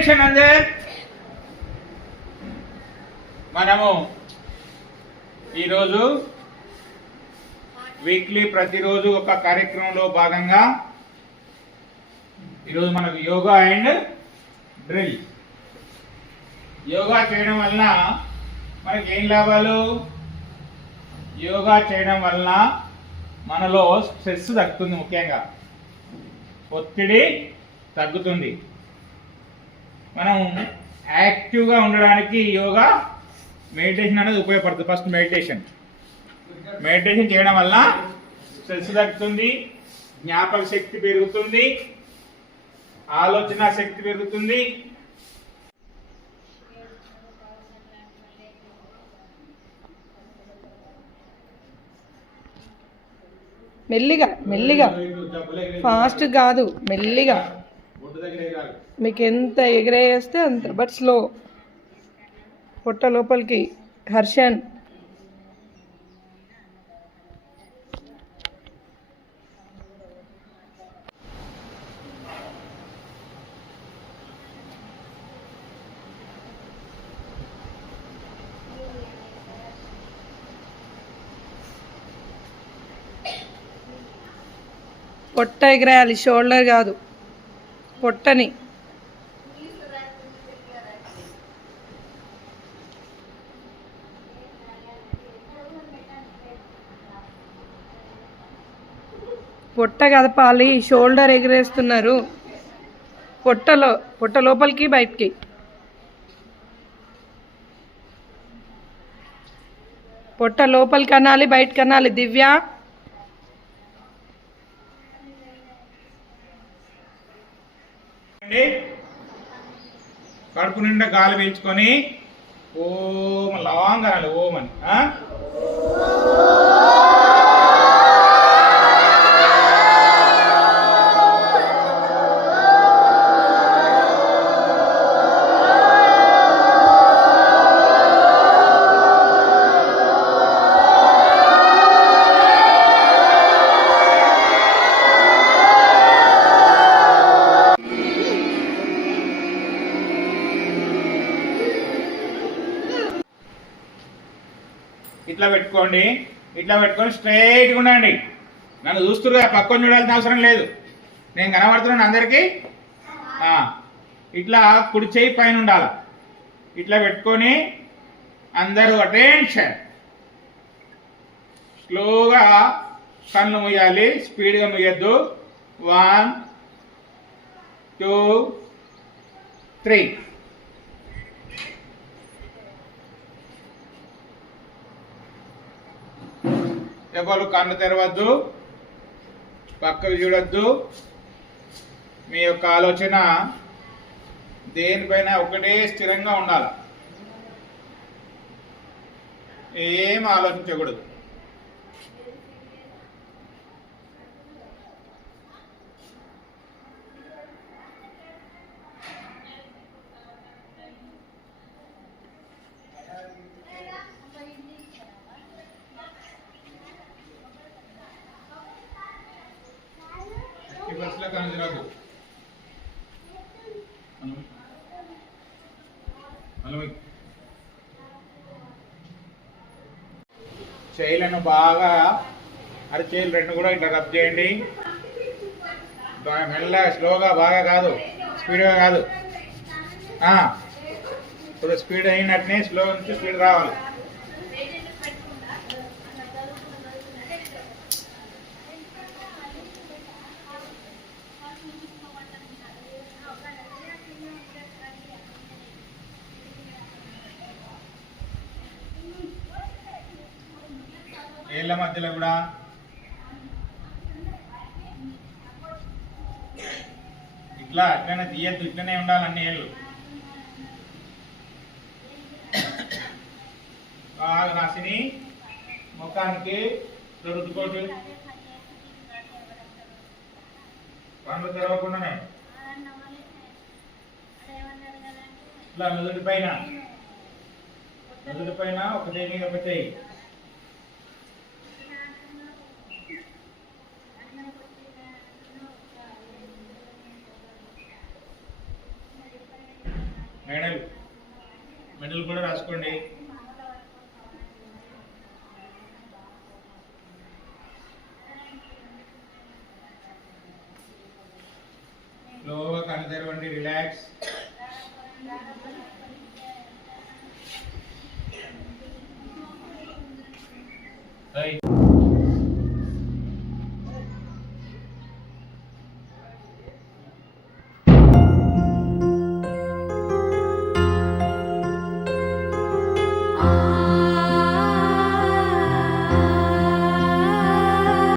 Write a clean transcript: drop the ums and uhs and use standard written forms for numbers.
Attention అందర్ మనము ఈరోజు వీక్లీ ప్రతిరోజు ఒక కార్యక్రమంలో భాగంగా ఈరోజు మనకు యోగా అండ్ డ్రిల్. యోగా చేయడం వలన మనకి ఏం లాభాలు? యోగా చేయడం వలన మనలో స్ట్రెస్ తగ్గుతుంది, ముఖ్యంగా ఒత్తిడి తగ్గుతుంది. మనం యాక్టివ్గా ఉండడానికి యోగా మెడిటేషన్ అనేది ఉపయోగపడుతుంది. ఫస్ట్ మెడిటేషన్ చేయడం వల్ల స్ట్రెస్ తగ్గుతుంది, జ్ఞాపక శక్తి పెరుగుతుంది, ఆలోచన శక్తి పెరుగుతుంది. మెల్లిగా మెల్లిగా, ఫాస్ట్ కాదు, మెల్లిగా. మీకు ఎంత ఎగరేస్తే అంత, బట్ స్లో. పొట్ట లోపలికి. హర్షన్, పొట్ట ఎగరేయాలి, షోల్డర్ కాదు, పొట్టని. పొట్ట కదపాలి, షోల్డర్ ఎగరేస్తున్నారు. పొట్ట లోపలికి బయటికి. పొట్ట లోపలికి అనాలి, బయటకు అనాలి. దివ్య, కడుపు నిండా గాలి పీల్చుకొని ఓం లాంగ్ అనాలి. ఓం అని ఇట్లా పెట్టుకోండి. ఇట్లా పెట్టుకొని స్ట్రైట్గా ఉండండి. నన్ను చూస్తురుగా, పక్కన చూడాల్సిన అవసరం లేదు. నేను కనబడుతున్నాను అందరికీ. ఇట్లా కుడి చేయి పైన ఉండాలి. ఇట్లా పెట్టుకొని అందరూ అటెన్షన్. స్లోగా కన్ను మూయాలి, స్పీడ్గా మూయద్దు. 1 2 3. ఎవరు కన్ను తెరవద్దు, పక్కకు చూడొద్దు. మీ యొక్క ఆలోచన దేనిపైన ఒకటే స్థిరంగా ఉండాలి, ఏం ఆలోచించకూడదు. చేయిలను బాగా అరచేతులు రెండు కూడా ఇట్లా రబ్ చేయండి. మెల్లగా, స్లోగా, బాగా కాదు, స్పీడ్గా కాదు. ఇప్పుడు స్పీడ్ అయినట్టునే స్లో నుంచి స్పీడ్ రావాలి. ఏళ్ళ మధ్యలో కూడా అట్లనే తీయద్దు, ఇట్లనే ఉండాలి అన్ని ఏళ్ళు. బాగా రాసిని ముఖానికి రుద్దుకోవచ్చు. పండ్లు తెరవకుండానే ఇట్లా నుదుటి పైన ఒక చేయి మీద ఒక చేయి. చేతులు కూడా రాసుకోండి. స్లోగా కళ్ళు తెరవండి, రిలాక్స్. Hey.